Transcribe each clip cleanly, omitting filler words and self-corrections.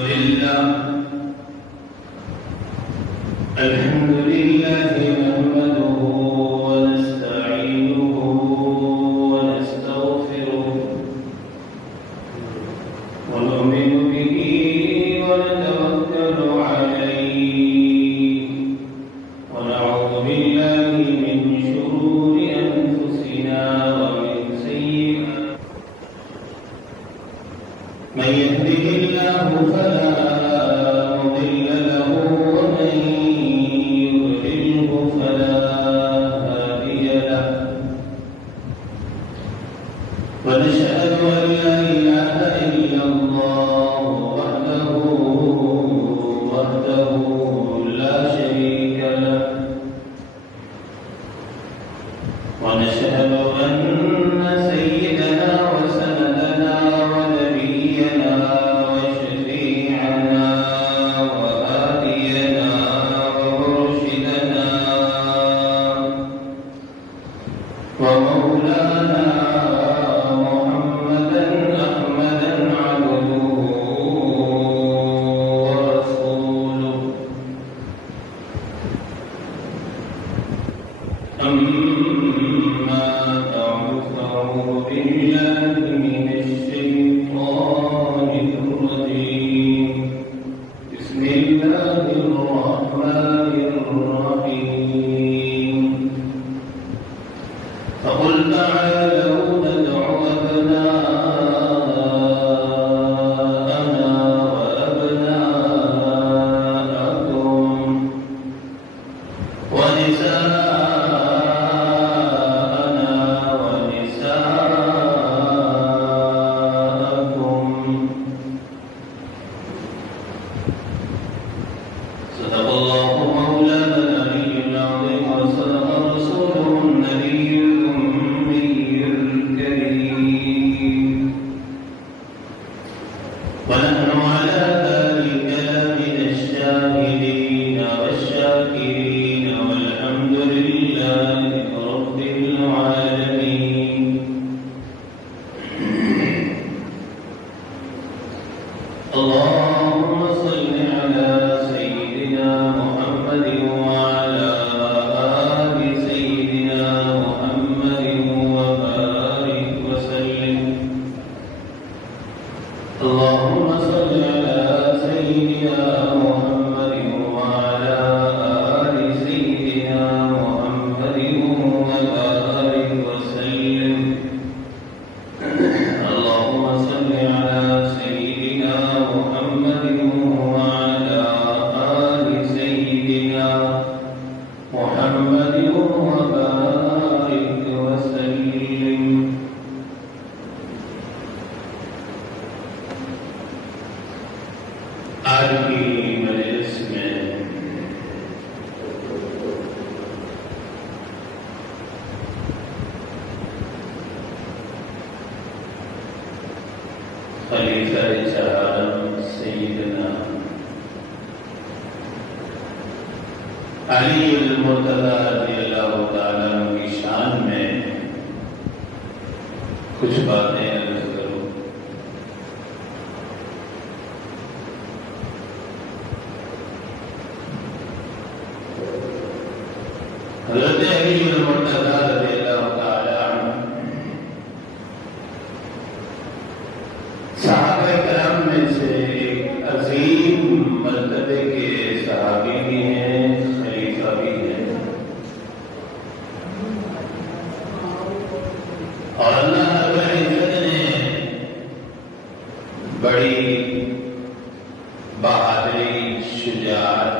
لله الحمد لله نحمده ونستعينه ونستغفره ونؤمن به ونتوكل عليه ونعوذ بالله من شرور أنفسنا ومن سيئات من يهده الله فلا مضل له ومن يضلله فلا هادي له ونشهد أن لا إله إلا الله وحده لا شريك له ونشهد أن سيدنا وسندنا ونبينا وشفيعنا وهادينا ومرشدنا ومولانا محمدا أحمدا عبده ورسوله أما بعد فأعوذ بالله من الشيطان الرجيم بسم الله الرحمن الرحيم فقل تعالوا ندع أبناءنا وأبناءكم ونساءنا ونساءكم صدق الله مولانا العلي العظيم وصدق رسوله النبي الأمي الكريم ونحن على ذلك لمن الشاهدين والشاكرين والحمد لله رب العالمين اللهم صل على سيدنا محمد وعلى آل سيدنا محمد وبارك وسلم اللهم صل على سيدنا محمد وعلى آل سيدنا محمد وبارك وسلم اللهم صل على سيدنا محمد وعلى آل سيدنا محمد وبارك وسلم آج کی مجلس میں خلیفہ چہارم سیدنا علی المرتضی رضی اللہ تعالیٰ عنہ کی شان میں کچھ باتیں عرض کروں۔ حضرت علی المرتضی رضی اللہ تعالیٰ عنہ صحابہ کرام میں سے ایک عظیم مرتبے کے صحابی بھی ہیں، خلیفہ بھی ہیں، اور اللہ رب العزت نے بڑی بہادری، شجاعت،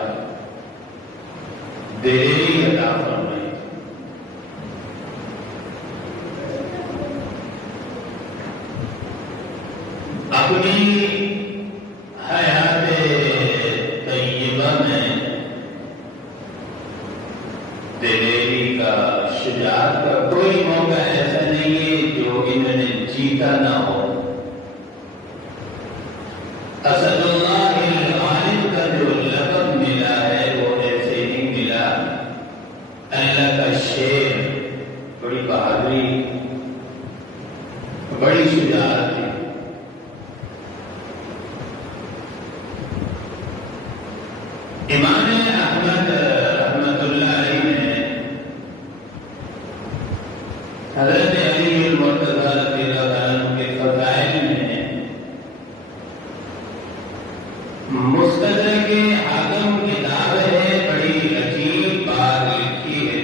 دلیری عطا فرمائی۔ اپنی حیات طیبہ میں دلیری کا، شجاعت کا کوئی موقع ایسا نہیں ہے جو انہوں نے جیتا نہ ہو۔ اسد اللہ الغالب کا جو لقب ملا ہے وہ ایسے ہی ملا۔ اللہ کا شیر، بڑی بہادری، بڑی شجاعت تھی۔ حضرت علی المرتضیٰ رضی اللہ عنہ کے فضائل میں مستدرک حاکم کتاب ہے، بڑی عجیب بات لکھی ہے۔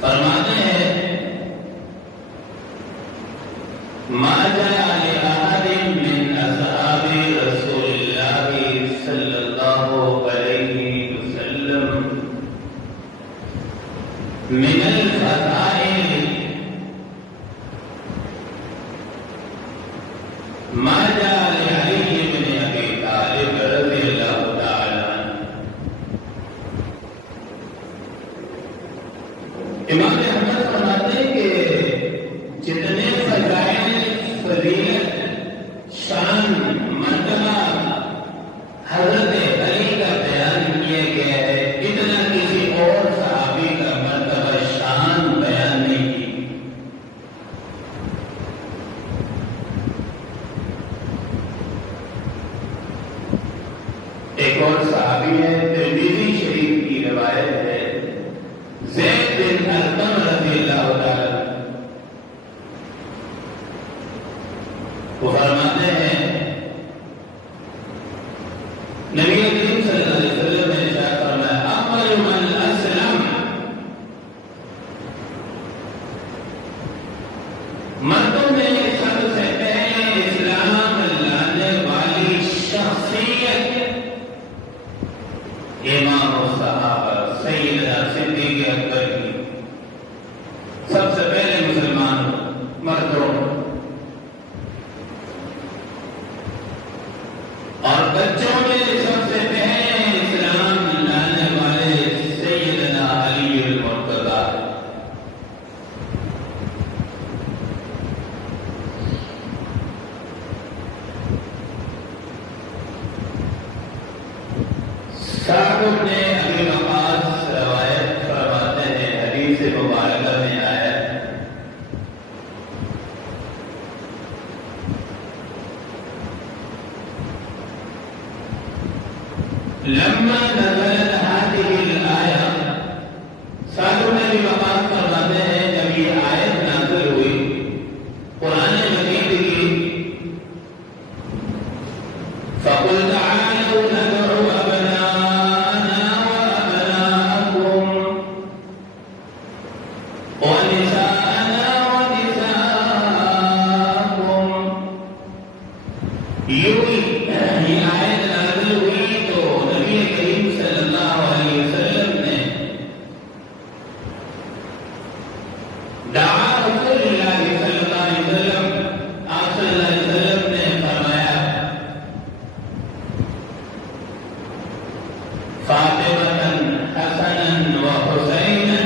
فرماتے ہیں ما جاء لأحد من أصحاب رسول الله صلى الله عليه وسلم من الفضائل ما جاء لعلي بن أبي طالب رضي الله تعالى عنه۔ امام احمد فرماتے ہیں کہ جتنے فضائل، فضیلت، شان، مرتبہ حضرت علی کا بیان کیا گیا ہے، اتنا کسی اور صحابی کا مرتبہ شان بیان نہیں کی۔ ایک اور صحابی ہے، ترمذی شریف کی روایت ہے، زید بن ارقم رضی اللہ تعالی وہ فرماتے ہیں نبی کریم صلی اللہ علیہ وسلم نے ارشاد فرمایا اول من اسلم، مردوں میں سب سے پہلے اسلام لانے والی شخصیت امام الصحابہ سیدنا صدیق اکبر کی، سب سے پہلے مسلمان مردوں اور بچوں میں سب سے پہلے اسلام لانے والے سیدنا علی المرتضیٰ۔ سعد بن ابی وقاص روایت فرماتے ہیں، حدیث مبارکہ میں آیا لما نزلت هذه الآية، سعد بن ابی وقاص فرماتے ہیں جب یہ آیت نازل ہوئی قرآن مجید کی، فقل تعالوا ندعو أبناءنا وأبناءكم ونساءنا ونساءكم، یہ آیت نازل ہوئی تو نبی کریم صلی اللہ علیہ وسلم نے دعا رسول اللہ صلی اللہ علیہ وسلم، آپ صلی اللہ علیہ وسلم نے فرمایا فاطمة حسنا و حسینا،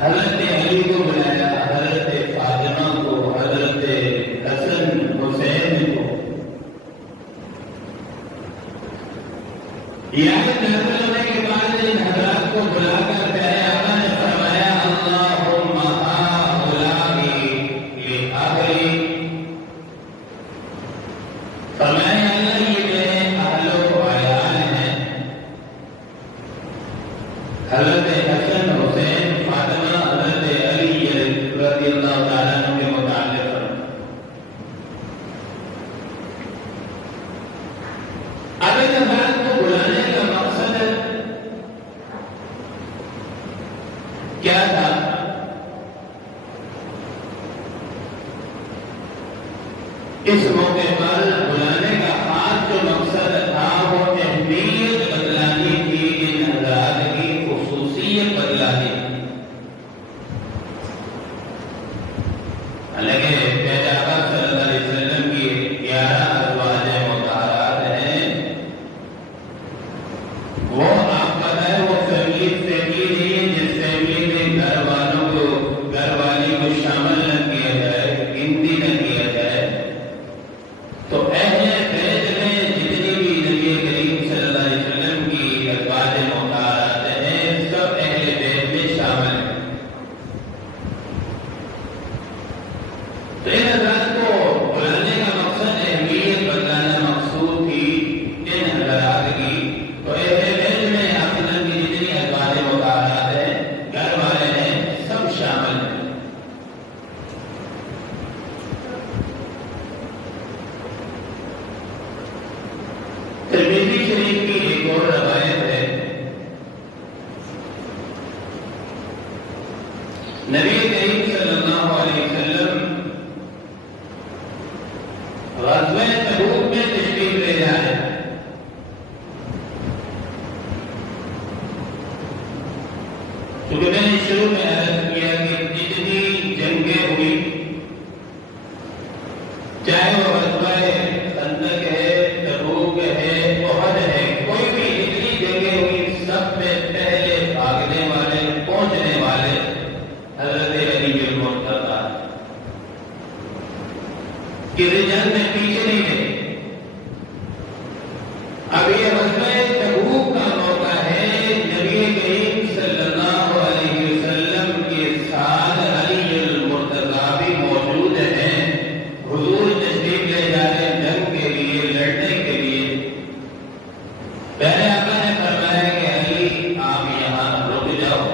حضرت علی کو بلایا، حضرت فاطمہ کو، حضرت حسن حسین کو۔ یہ آیت نازل ہونے کے بعد ان حضرات کو بلا کر پیارے آقا نے فرمایا اللہم ہؤلاء لأہلی، فرمایا اللہ یہ میرے اہل و عیال ہیں، حضرت حسن حسین فاطمہ حضرت علی رضی اللہ تعالیٰ عنہ کے متعلق فرمایا۔ اب ان حضرات کو بلانے کا مقصد کیا تھا؟ اس موقع پر بلانے کا خاص جو مقصد تھا وہ اہمیت بدلانی تھی، ان حضرات کی خصوصیت بدلانی تھی۔ حالانکہ پیارے آقا صلی اللہ علیہ وسلم کی 11 ازواج مطہرات ہیں، وہ آپ پتہ ہے وہ فیملی نہیں ہے جس فیملی میں گھر والوں کو، گھر والی کو شامل نہ کیا جائے، گنتی نہ کیا جائے۔ تو اہل بیت میں جتنی بھی نبی کریم صلی اللہ علیہ وسلم کی ازواج مطہرات ہیں، سب اہل بیت میں نبی کریم صلی اللہ علیہ وسلم غزوہ تبوک میں تشریف لے جائے، کیونکہ میں نے شروع میں عرض کیا کہ جتنی جنگیں ہوئی، چاہے وہ غزوہ خندق ہے، تبوک ہے، احد ہے، کوئی بھی جتنی جنگیں ہوئی، سب میں پہلے بھاگنے والے، پہنچنے والے حضرت علی المرتضیٰ، کسی جنگ میں پیچھے نہیں گئے۔ اب یہ غزوہ تبوک کا موقع ہے، نبی کریم صلی اللہ علیہ وسلم کے ساتھ علی المرتضیٰ بھی موجود ہیں، حضور تشریف لے جا رہے ہیں جنگ کے لیے، لڑنے کے لیے۔ پہلے آقا نے فرمایا کہ علی آپ یہاں رک جاؤ،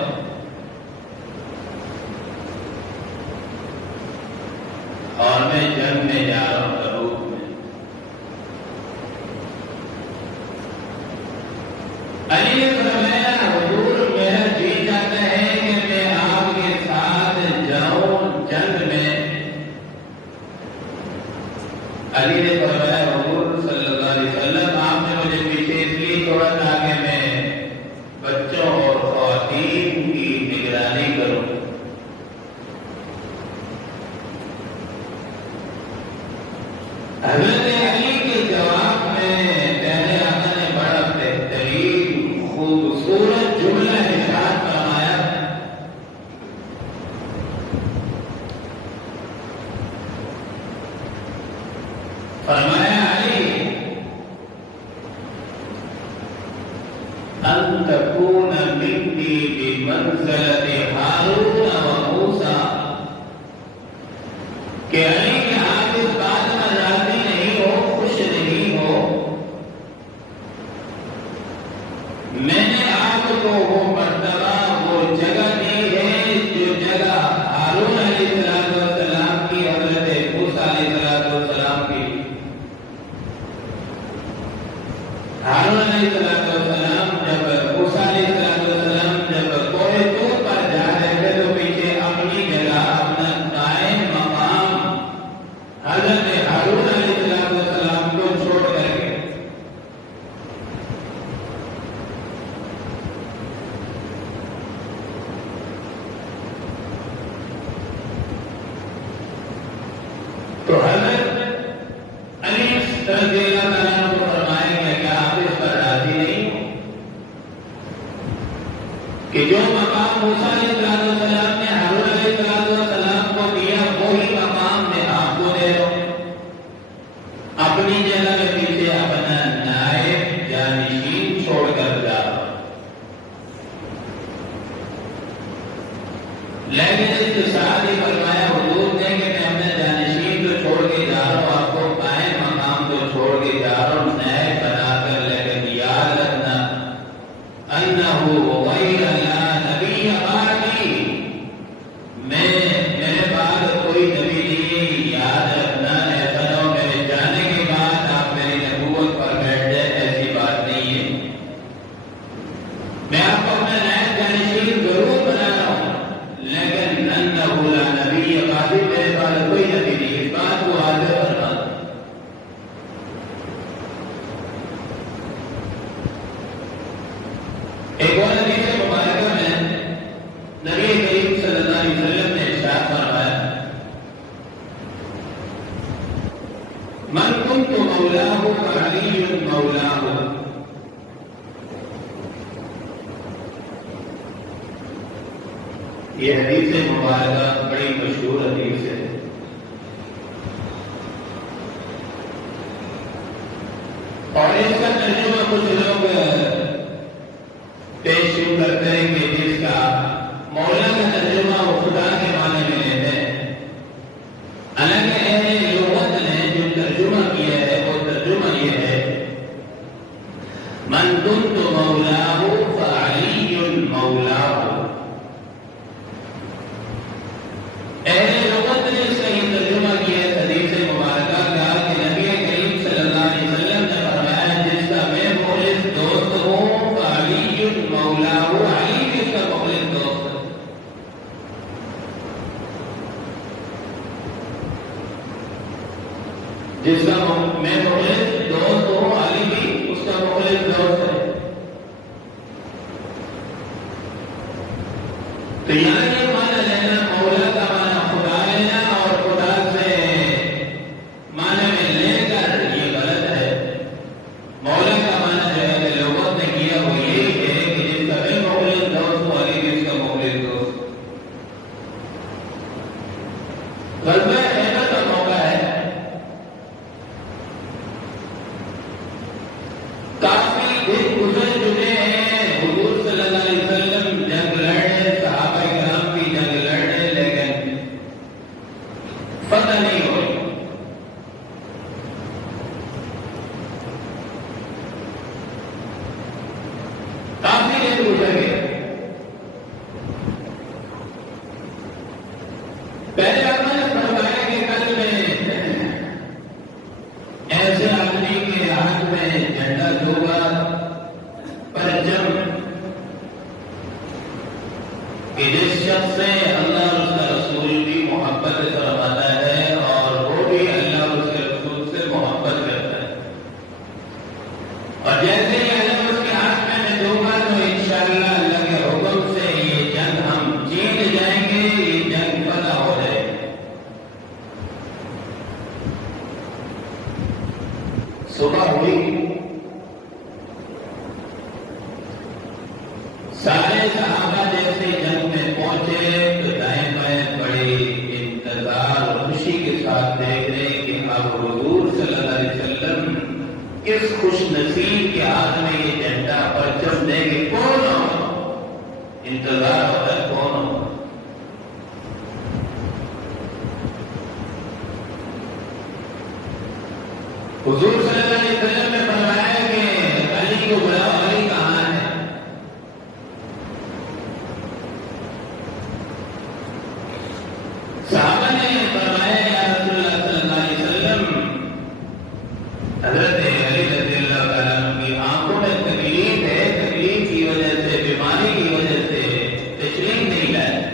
اور میں جنگ میں جا رہا ہوں تبوک میں۔ علی نے فرمایا حضور میرا جی چاہتا ہے کہ میں آپ کے ساتھ جاؤں جنگ میں۔ علی نے فرمایا حضور صلی اللہ علیہ وسلم آپ نے مجھے پیچھے اس لیے چھوڑا تاکہ میں بچوں اور خواتین کی نگرانی کروں۔ حضرت علی کے جواب میں پہلے آقا نے بڑا بہترین خوبصورت جملہ ارشاد فرمایا، فرمایا علی ان تکون منی بمنزلۃ ہارون و موسیٰ، کہ علی کہ آپ اس بات میں راضی نہیں ہو، خوش نہیں ہو، میں نے آپ کو وہ مرتبہ، وہ جگہ دی ہے جو جگہ ہارون علیہ السلام کی، حضرت موسیٰ علیہ السلام کی۔ ہارون علیہ السلام جب موسیٰ علیہ السلام جب کوہ طور پر جا رہے تھے تو پیچھے اپنی جگہ، اپنا قائم مقام حضرت ہارون علیہ السلام کو چھوڑ کر کے تو حضرت علی رضی اللہ عنہ کو فرمائیں گے کہ آپ اس پر راضی نہیں ہو کہ جو مقام موسیٰ علیہ السلام نے ہارون علیہ السلام کو دیا وہی مقام میں آپ کو دے دو، اپنی جگہ کے پیچھے اپنا نائب جانشین چھوڑ کر جاؤ۔ لیکن اس کے ساتھ ہی فرمایا حضور نے کہ میں اپنے جانشین کو چھوڑ کے جا رہا ہوں، آپ کو قائم مقام کو چھوڑ کے جا رہا ہوں نائب بنا کر، لیکن یاد رکھنا انہ غیر لا نبی بعدی، میرے بعد کوئی نبی نہیں، یاد رکھنا ایسا نہ ہو میرے جانے کے بعد آپ میری نبوت پر بیٹھ جائے، ایسی بات نہیں ہے۔ میں آپ کو اپنا نائب جانشین ضرور بنا رہا ہوں، لیکن انہ لا نبی بعدی، میرے بعد کوئی نبی نہیں، اس بات کو واضح کرنا۔ ایک اور حدیث مبارکہ میں نبی کریم صلی اللہ علیہ وسلم نے ارشاد فرمایا من کنت مولاہ فعلی مولاہ، یہ حدیث مبارکہ بڑی مشہور حدیث ہے۔ اور اس کا ترجمہ کچھ لوگ پیش یوں کرتے ہیں کہ جس کا مولا کا ترجمہ وہ خدا کے معنی میں لیتے ہیں، حالانکہ اہل لغت نے جو ترجمہ کیا ہے وہ ترجمہ یہ ہے من کنت مولاہ فعلی مولاہ۔ اہل لغت نے اس کا یہ ترجمہ کیا ہے حدیث مبارکہ کا کہ نبی کریم صلی اللہ علیہ وسلم نے فرمایا جس کا میں مخلص دوست ہوں فعلی مولاہ، علی بھی اس کا جس کا میں مخلص دوست ہوں، علی بھی اس کا مخلص دوست ہے. تو یہاں یہ معنی لینا مولا کا معنی خدا لینا اور خدا سے معنی میں لے کر یہ غلط ہے. مولا کا معنی جو ہے کہ لوگوں نے کیا وہ یہی ہے کہ جس کا بھی مخلص دوست ہو، علی بھی اس کا مخلص دوست. غزوہ خیبر کا موقع ہے. کافی دن گزر چکے ہیں، حضور صلی اللہ علیہ وسلم جنگ لڑے، صحابہ کرام بھی جنگ لڑے، لیکن فتح نہیں ہوئی. کافی دن گزر گئے. پہلے آپ نے فرمایا کہ کل میں ایسے آدمی کے ہاتھ میں جھنڈا دوں گا، پرچم، کہ جس شخص سے اللہ اور اس کا رسول بھی محبت فرماتا ہے اور وہ بھی اللہ اور اس کے رسول سے محبت کرتا ہے. اور جیسے ہی اللہ اس کے ہاتھ میں دوں گا تو انشاءاللہ اللہ کے حکم سے یہ جنگ ہم جیت جائیں گے، یہ جنگ فتح ہو جائے گی. صبح ہوئی، سارے صحابہ جیسے جنگ میں پہنچے تو دائیں بائیں بڑے انتظار اور خوشی کے ساتھ دیکھ رہے کہ اب حضور صلی اللہ علیہ وسلم کس خوش نصیب کے ہاتھ میں یہ جھنڈا پرچم دیں گے، کون ہو؟ انتظار ہوتا ہے کون ہو. حضور صلی اللہ علیہ وسلم نے فرمایا کہ علی کو بلاؤ، علی کہاں ہے؟ صحابہ نے فرمایا یا رسول اللہ صلی اللہ علیہ وسلم، حضرت علی رضی اللہ تعالیٰ عنہ کی آنکھوں میں تکلیف ہے، تکلیف کی وجہ سے، بیماری کی وجہ سے تشریف نہیں لائے.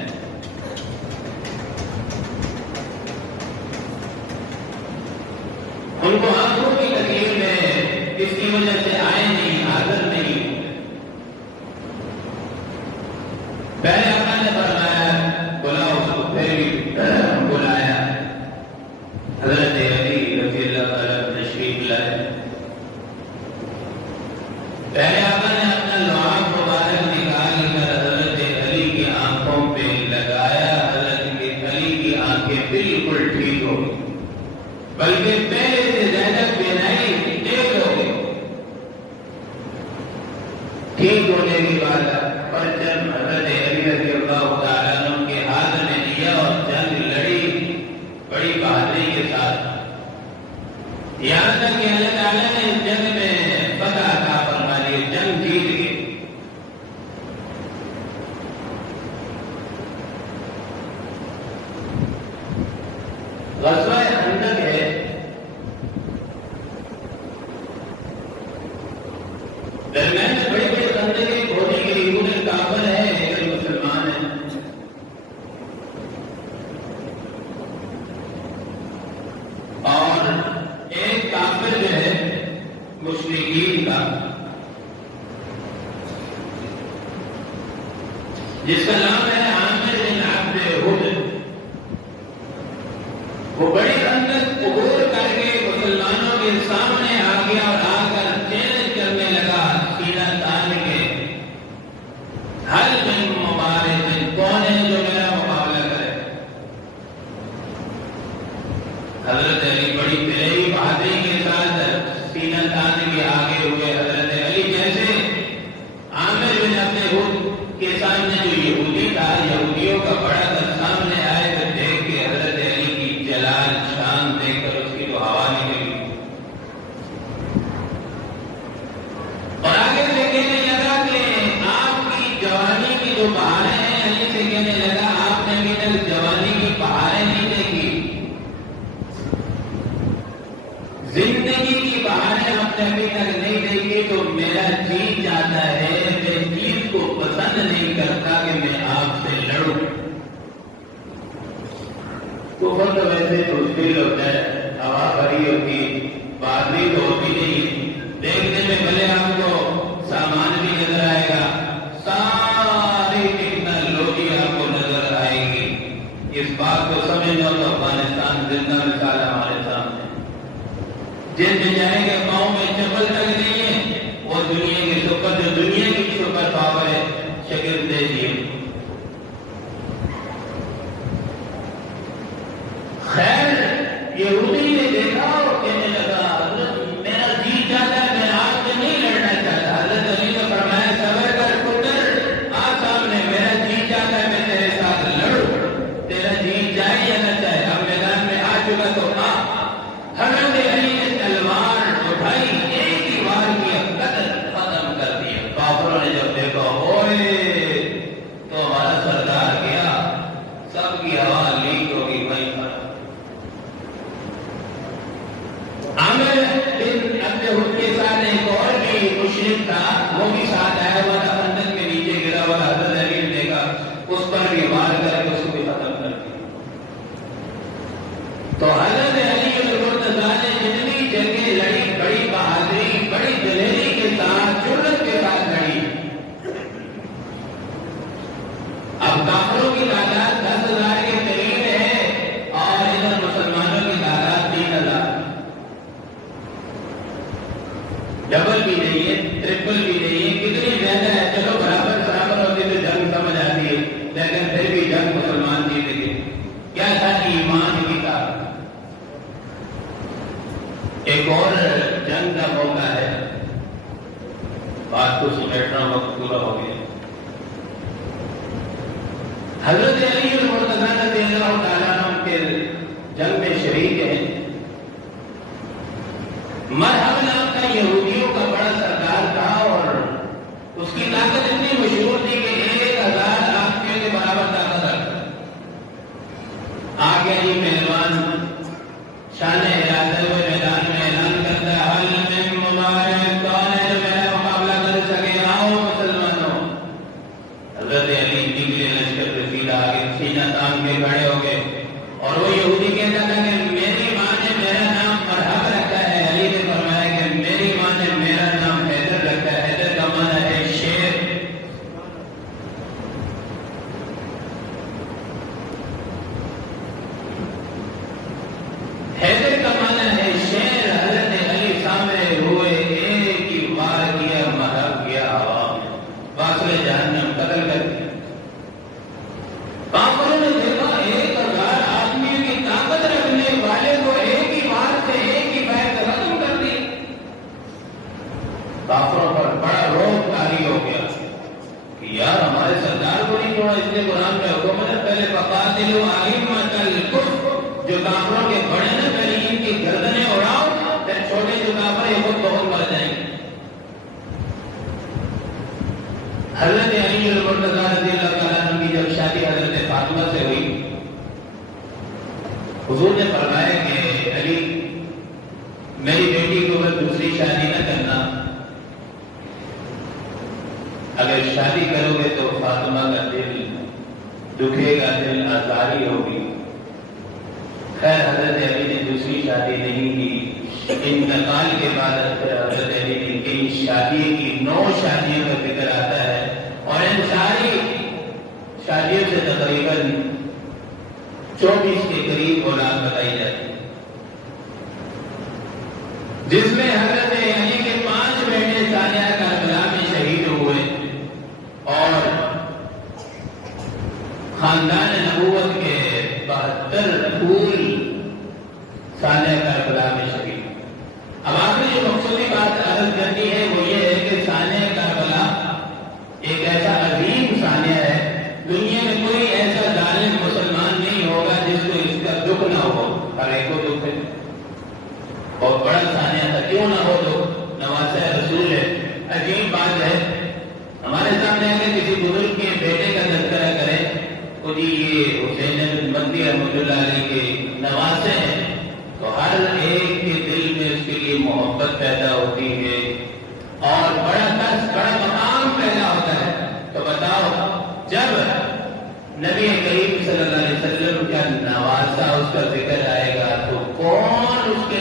ان کو آنکھوں کی تکلیف ہے، اس کی وجہ سے آئے نہیں، حاضر نہیں. پہلے آپ نے فرمایا بلاؤ اس کو، پھر بھی بلایا. حضرت علی رضی اللہ تعالیٰ تشریف لائے. پہلے آپ نے اپنا لعاب مبارک نکال کر حضرت علی کی آنکھوں پہ لگایا. حضرت علی کی آنکھیں بالکل ٹھیک ہو گئی، بلکہ پہلے سے زیادہ بینائی تیز ہو گئی. ٹھیک ہونے کے بعد پرچم حضرت علی رضی اللہ تعالیٰ عنہ کے ہاتھ میں لیا اور جنگ لڑی بڑی بہادری کے ساتھ. یہاں تک کہ اللہ تعالیٰ نے اس جنگ میں فتح عطا فرما لی، جنگ جیت گئی. غزوہ خندق ہے. درمیان میں بڑے بڑے خندقیں کھودی گئی. انہیں کافر ہے لیکن مسلمان ہے. اور ایک کافر جو ہے مشرکین کا، جس کا نام ہے عامر بن عبد ہد، وہ بڑی خندق عبور کر کے مسلمانوں کے سامنے آ گیا اور آ کر چیلنج کرنے لگا، سینہ تان کے، ہر من مبارز، کون ہے جو میرا مقابلہ کرے؟ حضرت علی بڑی تیزی بہادری کے ساتھ سینہ تان کے آگے ہوئے. حضرت علی جیسے عامر بن عبد ہد کے سامنے جو یہودی تھا، یہودیوں کا بڑا دل سامنے آئے تو دیکھ کے حضرت علی کی جلال شان دیکھ کر اس کی تو ہوا نکلی. اور آگے سے کہنے لگا کہ آپ کی جوانی کی جو بہاریں ہیں، علی سے کہنے لگا آپ نے ابھی تک جوانی کی بہاریں نہیں دیکھی، زندگی کی بہاریں آپ نے ابھی تک نہیں دیکھی. تو میرا جی چاہتا ہے، میں چیز کو پسند نہیں کرتا کہ میں آپ سے لڑوں. کفر تو ویسے بزدل ہوتا ہے، اب ہوا بھری ہوتی، بادلی تو ہوتی نہیں، دیکھنے میں بھلے آپ کو سامان بھی نظر آئے گا، ساری ٹیکنالوجی آپ کو نظر آئے گی۔ اس بات کو سمجھ لو تو افغانستان زندہ مثال ہمارے سامنے، جن بچارے کے پاؤں میں چپل تک نہیں ہے، وہ دنیا کی سپر پاور ہے، شکل دے دیے۔ خیر یہودی نے دیکھا اور کہنے لگا حضرت میرا جی چاہتا ہے میں آپ سے نہیں لڑنا چاہتا۔ حضرت علی نے فرمایا صبر کر پتر، آ سامنے، میرا جی چاہتا ہے میں تیرے ساتھ لڑوں، تیرا جی چاہے یا نہ چاہے، اب میدان میں آ چکا تو آ۔ حضرت علی نے تلوار اٹھائی، ایک ہی وار کیا، قتل ختم کر دیا۔ کافروں نے جب دیکھا اوئے تو ہمارا سردار گیا، سب کی ہوا لیک ہوگی وہیں پر۔ عامر بن عبد کے ساتھ ایک اور بھی مشرک تھا، وہ بھی ساتھ آیا ہوا تھا، خندق کے نیچے گرا ہوا، حضرت علی نے دیکھا، اس پر بھی وار کر کے اس کو بھی ختم کر دیا۔ تو حضرت علی المرتضیٰ نے جتنی جنگیں لڑی، بڑی بہادری، بڑی دلیری کے ساتھ، جرأت کے ساتھ لڑی۔ اب کافروں کی تعداد 10,000 کے قریب ہے اور ادھر مسلمانوں کی تعداد 3,000، ڈبل بھی نہیں ہے، ٹرپل بھی نہیں ہے، کتنی زیادہ ہے، چلو برابر ہوتی تو جنگ سمجھ آتی ہے، لیکن پھر بھی جنگ مسلمان جیت گئے۔ کیا تھا؟ ایمان کی طاقت۔ ایک اور جنگ کا موقع ہے، بات کو سمیٹنا وقت پورا ہو گیا۔ حضرت علی المرتضیٰ رضی اللہ تعالیٰ عنہ کے جنگ میں شریک ہیں۔ مرحب نام کا یہودیوں کا بڑا سردار تھا اور اس کی طاقت اتنی مشہور تھی کہ 1,000 آدمیوں کے برابر طاقت رکھتا۔ آگے علی پہلوان شان ارادہ ہوئے میدان میں اعلان کرتا ہے، حل من مبارک، کون ہے جو میرا مقابلہ کر سکے، آؤ مسلمانوں۔ حضرت علی نکلے لشکر سے سیدھا آگے، سینہ تان کے کھڑے ہو گئے، اور وہ یہودی کہتا تھا کہ میری ماں نے میرا نام مرحب رکھا ہے۔ علی نے فرمایا کہ میری ماں نے میرا نام حیدر رکھا ہے۔ حیدر کا معنی ہے شیر۔ حیدر کا معنی ہے شیر۔ حضرت علی سامنے ہوئے، ایک ہی وار کیا، مرحب کیا ہوا میں، واصل جہنم قتل کر دیا۔ کافروں نے دیکھا 1,000 آدمیوں کی طاقت رکھنے والے کو ایک ہی وار سے ایک ہی بیعت ختم کر دی۔ کافروں پر بڑا روب طاری ہو گیا کہ یار ہمارے سردار کو نہیں چھوڑا، اس لیے قرآن میں حکم ہے پہلے فقاتلوا ائمۃ الکفر، جو کافروں کے بڑے نا پہلے ان کی گردنیں اڑاؤ، پھر چھوٹے جو کافر یہ خود بہت مر جائیں گے۔ حضرت علی المرتضیٰ رضی اللہ تعالیٰ عنہ کی جب شادی حضرت فاطمہ سے ہوئی، حضور نے فرمایا کہ علی میری بیٹی کو بس دوسری شادی نہ کرنا، اگر شادی کرو گے تو فاطمہ کا دل دکھے گا، دل آزاری ہوگی۔ خیر حضرت علی نے دوسری شادی نہیں کی۔ انتقال کے بعد حضرت علی کی شادی کی 9 شادیوں کا ذکر آتا ہے، اور ان ساری شادیوں سے تقریباً 24 کے قریب اولاد بتائی جاتی ہے، جس میں حضرت علی کے 5 بیٹے سانحہ کربلا میں شہید ہوئے، اور خاندان نبوت کے 72 پھول سانحہ کربلا میں شہید۔ اب آخری جو مقصودی بات عرض کرنی ہے وہ یہ ہے کہ سانحہ کربلا ایک ایسا عظیم سانحہ ہے، دنیا میں کوئی ایسا ظالم مسلمان نہیں ہوگا جس کو اس کا دکھ نہ ہو، ہر ایک کو دکھ ہے۔ بہت بڑا سانحہ تھا، کیوں نہ ہو دکھ، نواسہ رسول ہے۔ عجیب بات ہے، ہمارے سامنے اگر کسی بزرگ کے بیٹے کا تذکرہ کرے تو جی یہ حسین مدنی رحمۃ اللہ علیہ کے نواسے ہیں، تو ہر ایک کے دل میں اس کے لیے محبت پیدا ہوتی ہے اور بڑا ترس، بڑا مقام پیدا ہوتا ہے۔ تو بتاؤ، جب نبی کریم صلی اللہ علیہ وسلم کا نواسا اس کا ذکر آئے گا تو کون اس کے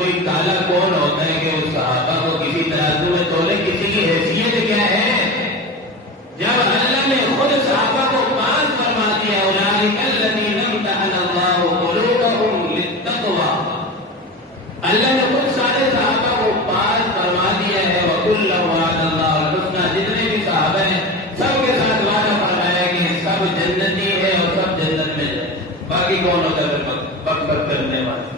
کوئی کالا کون ہوتا ہے کہ اس صحابہ کو کسی ترازو میں تولے؟ کسی کی حیثیت کیا ہے؟ جب اللہ نے خود صحابہ کو پاس فرما دیا اولئک الذین امتحن اللہ قلوبهم للتقوی، اللہ نے خود سارے صحابہ کو پاس فرما دیا ہے وَكُلًّا وَعَدَ اللَّهُ الْحُسْنَى، جتنے بھی صحابہ ہیں سب کے ساتھ وعدہ فرمایا کہ سب جنتی ہے اور سب جنت میں جائے، باقی کون ہوتا ہے بک بک کرنے والا؟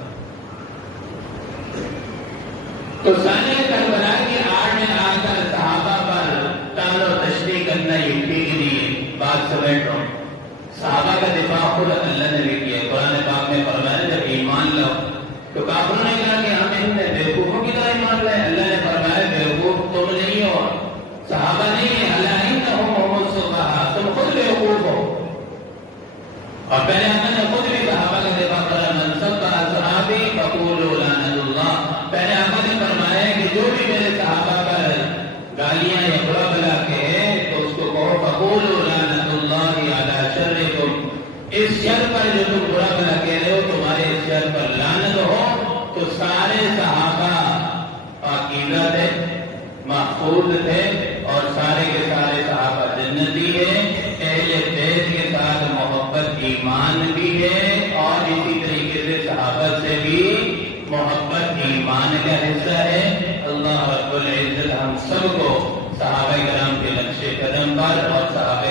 تو ثانیہ کربلا کی آڑ میں آ کر صحابہ پر تان و تشریح کرنا یہ ٹھیک نہیں ہے۔ بات سمیٹ رہا ہوں، صحابہ کا دفاع خود اللہ نے بھی کیا۔ قرآن پاک میں فرمایا جب ایمان لاؤ تو کافروں نے کہا کہ ہم ان بیوقوفوں کی طرح ایمان لائے۔ اللہ نے فرمایا بیوقوف تم نہیں ہو، صحابہ نہیں ہے، اللہ انہم هم السفہاء، تم خود بیوقوف ہو۔ اور پہلے اللہ نے خود بھی صحابہ کا دفاع کرا، من سب اصحابی فقولوا لعنۃ اللہ، پہلے اللہ نے فرمایا کہ جو بھی میرے صحابہ پر گالیاں یا برا بلا کہے تو اس کو کہو فقولوا لعنۃ اللہ علی شرکم، اس شر پر جو تم برا بلا کہہ رہے ہو تمہارے اس شر پر لعنت ہو۔ تو سارے صحابہ پاکیزہ تھے، محفوظ تھے، اور سارے کے سارے صحابہ جنتی ہیں۔ اہل بیت کے ساتھ محبت ایمان بھی ہے، اور اسی طریقے سے صحابہ سے بھی محبت ایمان کا حصہ ہے۔ اللہ رب العزت ہم سب کو صحابہ کرام کے نقش قدم پر اور صحابہ